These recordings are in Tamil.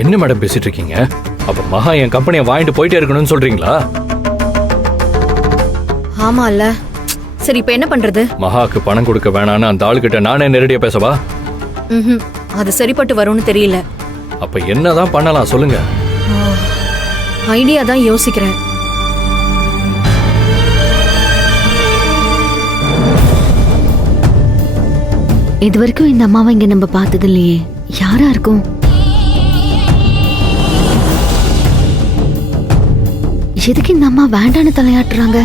என்ன மேடம் பேசிட்டு இருக்கீங்க? அப்ப மகா என் கம்பெனியை வாங்கிட்டு போயிட்டே இருக்கணும்னு சொல்றீங்களா? ஆமா இல்ல. சரி இப்ப என்ன பண்றது? மகாக்கு பணம் கொடுக்க வேணான்னு அந்த ஆளுகிட்ட நானே நேரடியா பேசவா? அது சரிப்பட்டு வரும்னு தெரியல. அப்ப என்னதான் பண்ணலாம் சொல்லுங்க. ஐடியா தான் யோசிக்கிறேன். இது வரைக்கும் இந்த அம்மாவை இங்க நம்ம பார்த்தது இல்லையே. யாரா இருக்கும்? எதுக்கு இந்த அம்மா வேண்டான்னு தலையாட்டுறாங்க?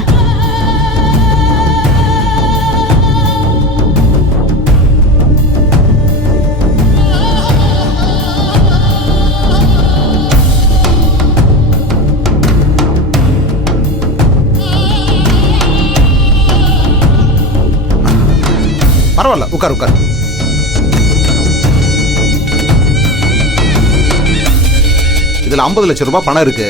பரவாயில்ல, உட்கார் உட்கார். இதுல 50 லட்சம் ரூபாய் பணம் இருக்கு.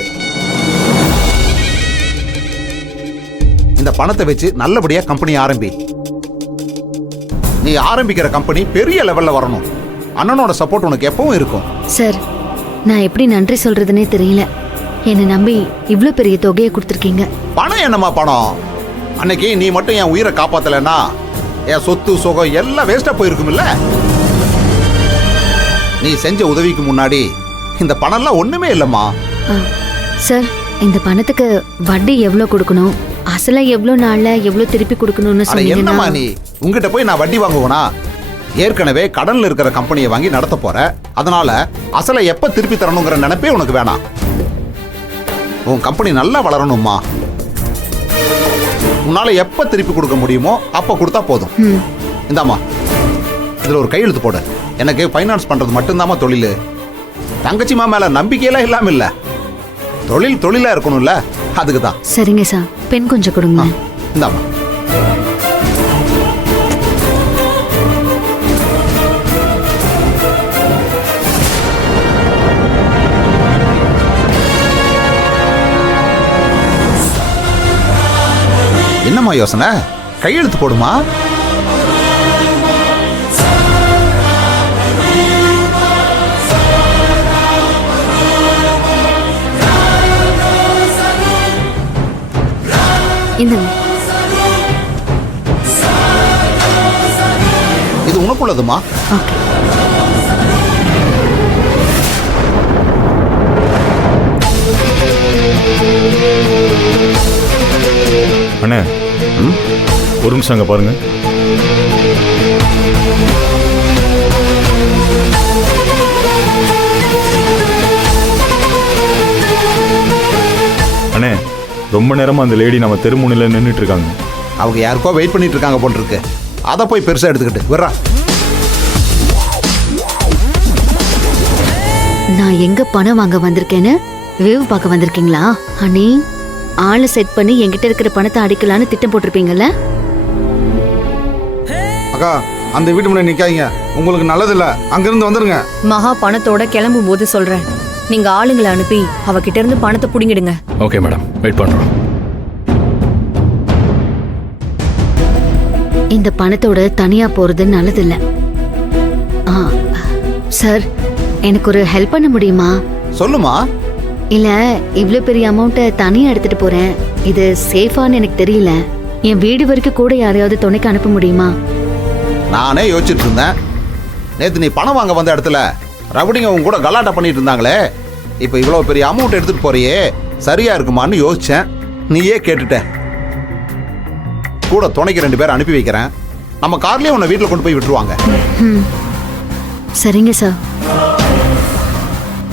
இந்த பணத்தை வச்சு நல்லபடியா கம்பெனி ஆரம்பி. நீ ஆரம்பிக்கிற கம்பெனி பெரிய லெவல்ல வரணும். அண்ணனோட சப்போர்ட் உனக்கு எப்பவும் இருக்கும். சார், நான் எப்படி நன்றி சொல்றதுன்னே தெரியல. என்னை நம்பி இவ்ளோ பெரிய தொகையை கொடுத்துருக்கீங்க. பணம் என்னம்மா பணம்? அன்னைக்கு நீ மட்டும் என் உயிரை காப்பாத்தலன்னா என் சொத்து சுகம் எல்லாம் வேஸ்டா போயிருக்கும்ல. நீ செஞ்ச உதவிக்கு முன்னாடி இந்த பணம்லாம் ஒண்ணுமே இல்லம்மா. சார், இந்த பணத்துக்கு வட்டி எவ்வளவு கொடுக்கணும், அசலை எவ்வளவு நாள்ல எவ்வளவு திருப்பி கொடுக்கணும்னு என்னம்மா சொன்னீங்கன்னா நீ உங்ககிட்ட போய் நான் வட்டி வாங்குவேனா? ஏற்கனவே கடன்ல இருக்கிற கம்பெனியை வாங்கி நடத்த போற. அதனால அசலை எப்ப திருப்பி தரணுங்கிற நினைப்பே உனக்கு வேணாம். உன் கம்பெனி நல்லா வளரணும்மா. உன்னால எப்ப திருப்பி கொடுக்க முடியுமோ அப்ப கொடுத்தா போதும். இந்தாம்மா, இதுல ஒரு கையெழுத்து போடு. எனக்கு ஃபைனான்ஸ் பண்றது மட்டும்தாம்மா தொழில். தங்கச்சிமா மேல நம்பிக்கையெல்லாம் இல்லாம இல்ல, தொழில் தொழிலா இருக்கணும்ல, அதுக்கு தான். சரிங்க சார், பெண் கொஞ்சம் கொடுங்க. இந்தாம்மா. என்னம்மா யோசனை? கையெழுத்து போடுமா. இது உனக்குள்ளதுமா. அண்ணே, ஒரு நிமிஷம் அங்கே பாருங்க. அண்ணே, ரொம்ப நேரமா அந்த லேடி நம்ம தெருமுனையில் நின்றுட்டு இருக்காங்க. அவங்க யாருக்கோ வெயிட் பண்ணிட்டு இருக்காங்க போல் இருக்கு. அதை போய் பெருசா எடுத்துக்கிட்டு வர்றா. நான் எங்க பணம் வாங்க வந்திருக்கேன்னு வேவு பார்க்க வந்திருக்கீங்களா? அண்ணி, ஆளை செட் பண்ணி என்கிட்ட இருக்கிற பணத்தை அடிக்கலான்னு திட்டம் போட்டிருப்பீங்கல்ல? அக்கா, அந்த வீட்டு முன்னாடி நிக்காதீங்க, உங்களுக்கு நல்லது இல்ல. அங்கிருந்து வந்துருங்க. மகா பணத்தோட கிளம்பும் போது சொல்றேன். நீங்க ஆளுங்களை அனுப்பி அவகிட்ட இருந்து பணத்தை புடிங்கிடுங்க. ஓகே மேடம், வெயிட் பண்றோம். இந்த பணத்தோட தனியா போறது நல்லது இல்ல. சார், எனக்கு ஒரு ஹெல்ப் பண்ண முடியுமா? சொல்லுமா. இல்ல, இவ்ளோ பெரிய அமௌண்ட்டை தனியா எடுத்துட்டு போறேன். இது சேஃபான்னு எனக்கு தெரியல. என் வீடு வரைக்கும் கூட யாரையாவது துணைக்கு அனுப்ப முடியுமா? நானே யோசிச்சுட்டு இருந்தேன். நேத்து நீ பணம் வாங்க வந்த இடத்துல ரவுடிங்க உங்க கூட கலாட்டா பண்ணிட்டு இருந்தாங்களே, இப்ப இவ்வளவு பெரிய அமௌண்ட் எடுத்துட்டு போறியே, சரியா இருக்குமான்னு யோசிச்சேன். நீயே கேட்டுட்ட. கூட துணைக்கு 2 பேர் அனுப்பி வைக்கிறேன். நம்ம கார்லயே உன்னை வீட்டுல கொண்டு போய் விட்டுருவாங்க. சரிங்க சார்.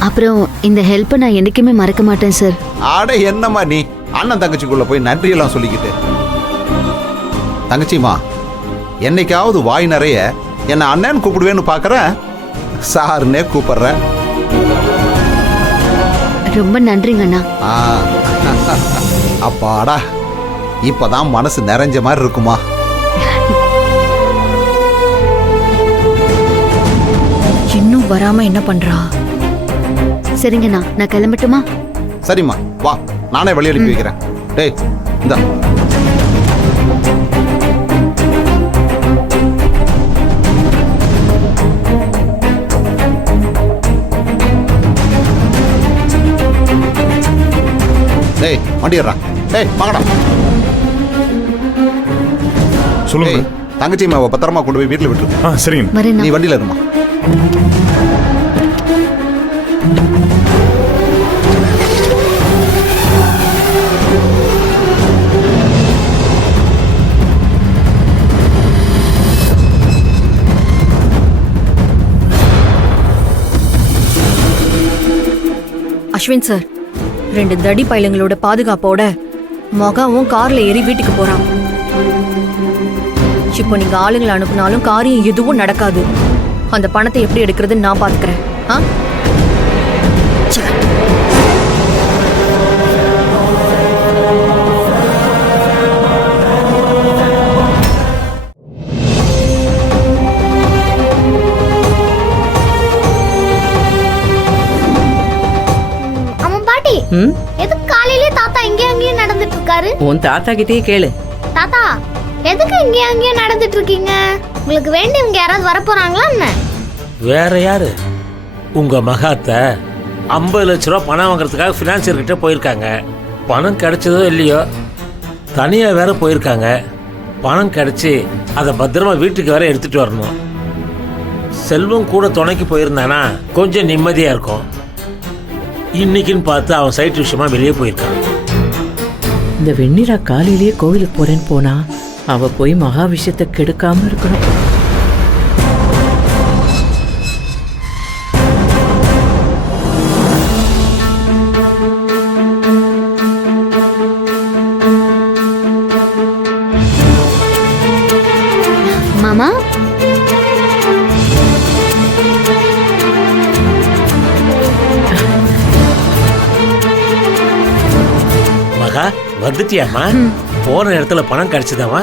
அப்புறம் இந்த ஹெல்ப்பை நான் என்னைக்குமே மறக்க மாட்டேன் சார். ஆட என்னம்மா நீ அண்ணன் தங்கச்சிக்குள்ள போய் நன்றி எல்லாம் சொல்லிக்கிட்டு. தங்கச்சிமா, என்னைக்காவது வாய் நிறைய என்ன அண்ணன் கூப்பிடுவேன்னு பாக்குறேன், சாருன்னே கூப்பிடுறேன். ரொம்ப நன்றிங்க அண்ணா. அப்பாடா, இப்பதான் மனசு நிறைஞ்ச மாதிரி இருக்குமா. இன்னும் வராம என்ன பண்றா? சரிங்கண்ணா, நான் கிளம்பட்டுமா? சரிம்மா, வா, நானே வழி அனுப்பி வைக்கிறேன். டேய், இந்தா. டேய் வண்டி ஏறா. டேய் வாங்கடா. சொல்லுங்க. டேய் தங்கச்சி மாவை பத்திரமா கொண்டு போய் வீட்டில் விட்டுரு. ஆ சரிங்க. வரேண்ணா. நீ வண்டியில் இருமா. அஸ்வின் சார், 2 தடி பையலுங்களோட பாதுகாப்போட மகாவும் கார்ல ஏறி வீட்டுக்கு போறான். இப்போ நீங்க ஆளுங்களை அனுப்புனாலும் காரியம் எதுவும் நடக்காது. அந்த பணத்தை எப்படி எடுக்கிறதுன்னு நான் பாத்துக்கிறேன். ஆ? ச்சே. அம்மா பாட்டி, எதுக்கு காலையிலே தாத்தா இங்கே அங்கேயும் நடந்துட்டு இருக்காரு? உன் தாத்தா கிட்டே கேளு. தாத்தா, எதுக்கு இங்கே அங்கேயும் நடந்துட்டு இருக்கீங்க? உங்களுக்கு வேண்டியவங்க யாராவது வரப்போறாங்களா என்ன? வேற யாரு? உங்க மகாத்த 50 லட்ச ரூபா பணம் வாங்குறதுக்காக ஃபினான்சியர் கிட்ட போயிருக்காங்க. பணம் கிடைச்சதோ இல்லையோ தனியா வேற போயிருக்காங்க. பணம் கிடைச்சி அதை பத்திரமா வீட்டுக்கு வேற எடுத்துட்டு வரணும். செல்வம் கூட துணைக்கு போயிருந்தானா கொஞ்சம் நிம்மதியா இருக்கும். இன்னைக்குன்னு பார்த்து அவன் சைட் விஷயமா வெளியே போயிருக்கான். இந்த வெண்ணிலா காலையிலேயே கோவிலுக்கு போறேன்னு போனா அவ போய் மகா விஷயத்தை கெடுக்காம இருக்கணும். மாமா, மகா வந்துட்டியாமா? போன இடத்துல பணம் கிடைச்சதாமா?